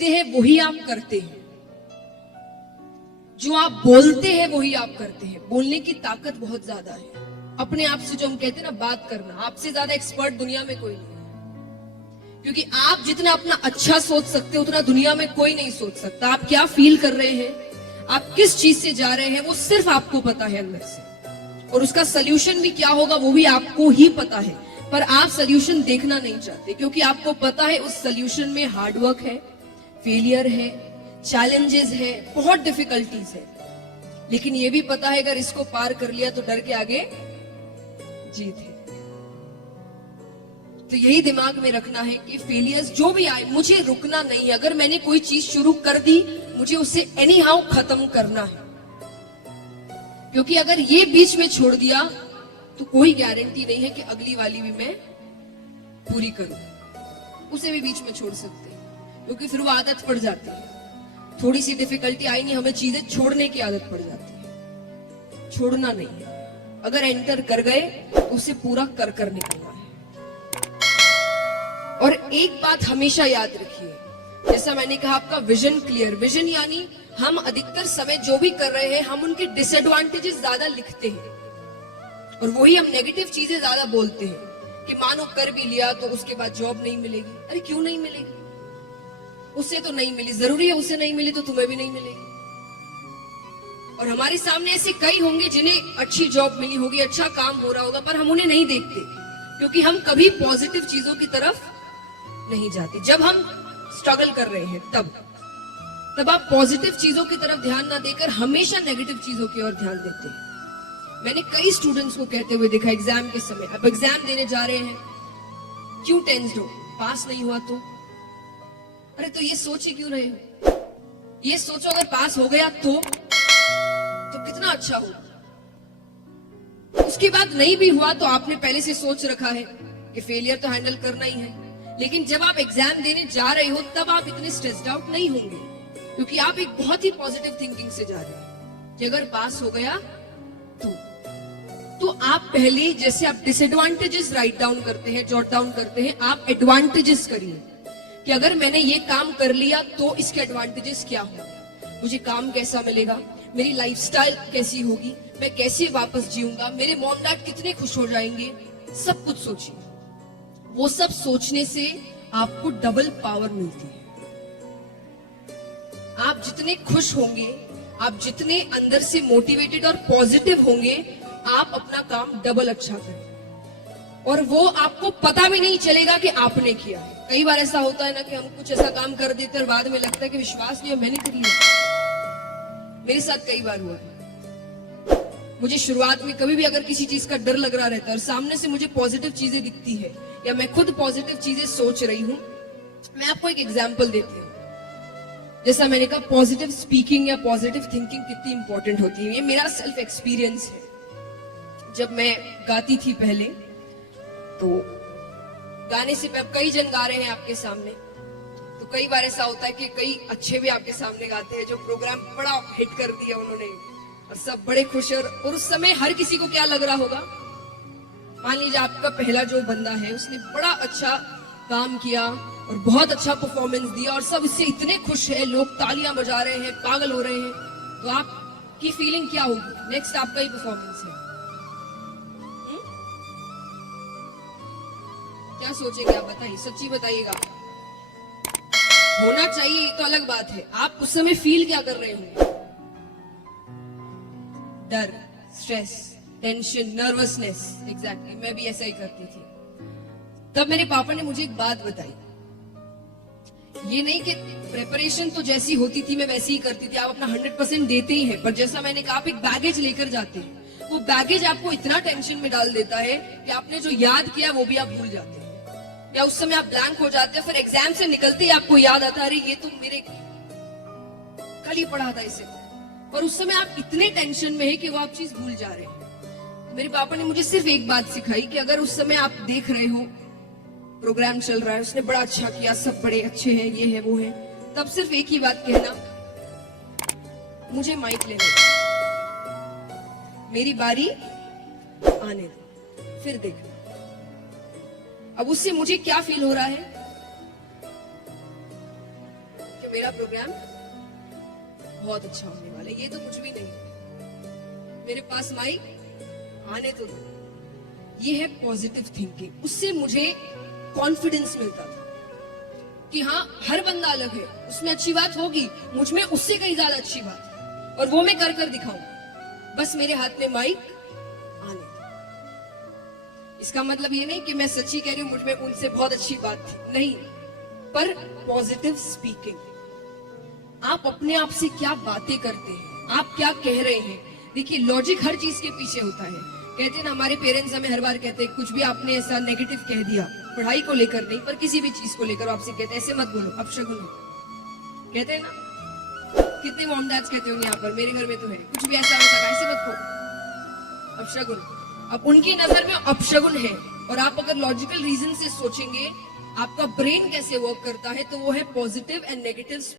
हैं वही आप करते हैं, जो आप बोलते हैं वही आप करते हैं। बोलने की ताकत बहुत ज्यादा है। अपने आप से जो हम कहते हैं ना, बात करना, आपसे ज्यादा एक्सपर्ट दुनिया में कोई नहीं है। क्योंकि आप जितना अपना अच्छा सोच सकते हो उतना दुनिया में कोई नहीं सोच सकता। आप क्या फील कर रहे हैं, आप किस चीज से जा रहे हैं, वो सिर्फ आपको पता है अंदर से। और उसका सोल्यूशन भी क्या होगा वो भी आपको ही पता है। पर आप सोल्यूशन देखना नहीं चाहते, क्योंकि आपको पता है उस सोल्यूशन में हार्डवर्क है, फेलियर है, चैलेंजेस है, बहुत डिफिकल्टीज है। लेकिन ये भी पता है अगर इसको पार कर लिया तो डर के आगे जीत है। तो यही दिमाग में रखना है कि फेलियर्स जो भी आए, मुझे रुकना नहीं है। अगर मैंने कोई चीज शुरू कर दी, मुझे उसे एनी हाउ खत्म करना है। क्योंकि अगर ये बीच में छोड़ दिया तो कोई गारंटी नहीं है कि अगली वाली भी मैं पूरी करूं। उसे भी बीच में छोड़ सकते हैं, क्योंकि फिर वो आदत पड़ जाती है। थोड़ी सी डिफिकल्टी आई नहीं, हमें चीजें छोड़ने की आदत पड़ जाती है। छोड़ना नहीं है, अगर एंटर कर गए उसे पूरा कर निकलना है। और एक बात हमेशा याद रखिए, जैसा मैंने कहा, आपका विजन क्लियर। विजन यानी हम अधिकतर समय जो भी कर रहे हैं, हम उनके डिसएडवांटेजेस ज्यादा लिखते हैं और वही हम नेगेटिव चीजें ज्यादा बोलते हैं कि मानो कर भी लिया तो उसके बाद जॉब नहीं मिलेगी। अरे क्यों नहीं मिलेगी? उससे तो नहीं मिली, जरूरी है उसे नहीं मिली तो तुम्हें भी नहीं मिलेगी। और हमारे सामने ऐसे कई होंगे जिन्हें अच्छी जॉब मिली होगी, अच्छा काम हो रहा होगा, पर हम उन्हें नहीं देखते क्योंकि हम कभी पॉजिटिव चीजों की तरफ नहीं जाते। जब हम स्ट्रगल कर रहे हैं तब आप पॉजिटिव चीजों की तरफ ध्यान ना देकर हमेशा नेगेटिव चीजों की ओर ध्यान देते हैं। मैंने कई स्टूडेंट्स को कहते हुए देखा एग्जाम के समय, अब एग्जाम देने जा रहे हैं, क्यों टेंस्ड हो, पास नहीं हुआ तो? अरे तो ये सोचे क्यों रहे हो? ये सोचो अगर पास हो गया तो कितना अच्छा हो। उसके बाद नहीं भी हुआ तो आपने पहले से सोच रखा है कि फेलियर तो हैंडल करना ही है। लेकिन जब आप एग्जाम देने जा रहे हो तब आप इतने स्ट्रेस्ड आउट नहीं होंगे, क्योंकि आप एक बहुत ही पॉजिटिव थिंकिंग से जा रहे हैं कि अगर पास हो गया तो आप पहले, जैसे आप डिसएडवांटेजेस राइट डाउन करते हैं, जॉट डाउन करते हैं, आप एडवांटेजेस करिए कि अगर मैंने ये काम कर लिया तो इसके एडवांटेजेस क्या होंगे, मुझे काम कैसा मिलेगा, मेरी लाइफस्टाइल कैसी होगी, मैं कैसे वापस जीऊंगा, मेरे मॉम डैड कितने खुश हो जाएंगे, सब कुछ सोचिए। वो सब सोचने से आपको डबल पावर मिलती है। आप जितने खुश होंगे, आप जितने अंदर से मोटिवेटेड और पॉजिटिव होंगे, आप अपना काम डबल अच्छा करें और वो आपको पता भी नहीं चलेगा कि आपने किया है। कई बार ऐसा होता है ना कि हम कुछ ऐसा काम कर देते हैं और बाद में लगता है कि विश्वास नहीं है मैंने कर लिया। मेरे साथ कई बार हुआ है। मुझे शुरुआत में कभी भी अगर किसी चीज का डर लग रहा रहता है और सामने से मुझे पॉजिटिव चीजें दिखती है या मैं खुद पॉजिटिव चीजें सोच रही हूं, मैं आपको एक एग्जांपल देती हूँ। जैसा मैंने कहा, पॉजिटिव स्पीकिंग या पॉजिटिव थिंकिंग कितनी इंपॉर्टेंट होती है, ये मेरा सेल्फ एक्सपीरियंस है। जब मैं गाती थी पहले, तो गाने से कई जन गा रहे हैं आपके सामने, तो कई बार ऐसा होता है कि कई अच्छे भी आपके सामने गाते हैं, जो प्रोग्राम बड़ा हिट कर दिया उन्होंने और सब बड़े खुश हैं। और उस समय हर किसी को क्या लग रहा होगा, मान लीजिए आपका पहला जो बंदा है उसने बड़ा अच्छा काम किया और बहुत अच्छा परफॉर्मेंस दिया और सब इससे इतने खुश है, लोग तालियां बजा रहे हैं, पागल हो रहे हैं, तो आपकी फीलिंग क्या होगी? नेक्स्ट आपका ही परफॉर्मेंस है, क्या सोचेंगे आप? बताइए, सच्ची बताइएगा। होना चाहिए ये तो अलग बात है, आप उस समय फील क्या कर रहे होंगे? डर, स्ट्रेस, टेंशन, नर्वसनेस। एग्जैक्टली, मैं भी ऐसा ही करती थी। तब मेरे पापा ने मुझे एक बात बताई, ये नहीं कि प्रिपरेशन तो जैसी होती थी मैं वैसी ही करती थी, आप अपना 100% देते ही हैं, पर जैसा मैंने कहा, आप एक बैगेज लेकर जाते हैं, वो बैगेज आपको इतना टेंशन में डाल देता है कि आपने जो याद किया वो भी आप भूल जाते हैं, या उस समय आप ब्लैंक हो जाते हैं। फिर एग्जाम से निकलते ही आपको याद आता है, अरे ये तो मेरे कल ही पढ़ा था इसे, और उस समय आप इतने टेंशन में है कि वो आप चीज भूल जा रहे हैं। मेरे पापा ने मुझे सिर्फ एक बात सिखाई कि अगर उस समय आप देख रहे हो प्रोग्राम चल रहा है, उसने बड़ा अच्छा किया, सब बड़े अच्छे हैं, ये है वो है, तब सिर्फ एक ही बात कहना, मुझे माइक लेने दो, मेरी बारी आने दो, फिर देखना। अब उससे मुझे क्या फील हो रहा है कि मेरा प्रोग्राम बहुत अच्छा होने वाला है। ये तो कुछ भी नहीं, मेरे पास माइक आने तो दो। ये है पॉजिटिव थिंकिंग। उससे मुझे कॉन्फिडेंस मिलता था कि हाँ, हर बंदा अलग है, उसमें अच्छी बात होगी, मुझ में उससे कहीं ज्यादा अच्छी बात है, और वो मैं कर कर दिखाऊं। बस मेरे हाथ में माइक आने दो। इसका मतलब ये नहीं कि मैं सच्ची कह रही हूं मुझ में उनसे बहुत अच्छी बात थी, नहीं, पर पॉजिटिव स्पीकिंग। आप अपने आप से क्या बातें करते हैं, आप क्या कह रहे हैं। देखिए, लॉजिक हर चीज के पीछे होता है। कहते हैं ना, हमारे पेरेंट्स हमें हर बार कहते हैं, कुछ भी आपने ऐसा नेगेटिव कह दिया, पढ़ाई को लेकर नहीं पर किसी भी चीज को लेकर, आपसे कहते हैं ऐसे मत बोलो, अपशगुन हो। कहते हैं ना, कितने मॉम डैड्स कहते होंगे यहाँ पर, मेरे घर में तो है, कुछ भी ऐसा वैसा ऐसे मत कहो, अपशगुन। अब उनकी नजर में अपशगुन है, और आप अगर लॉजिकल रीजन से सोचेंगे आपका ब्रेन कैसे वर्क करता है, तो वो है पॉजिटिव एंड नेगेटिव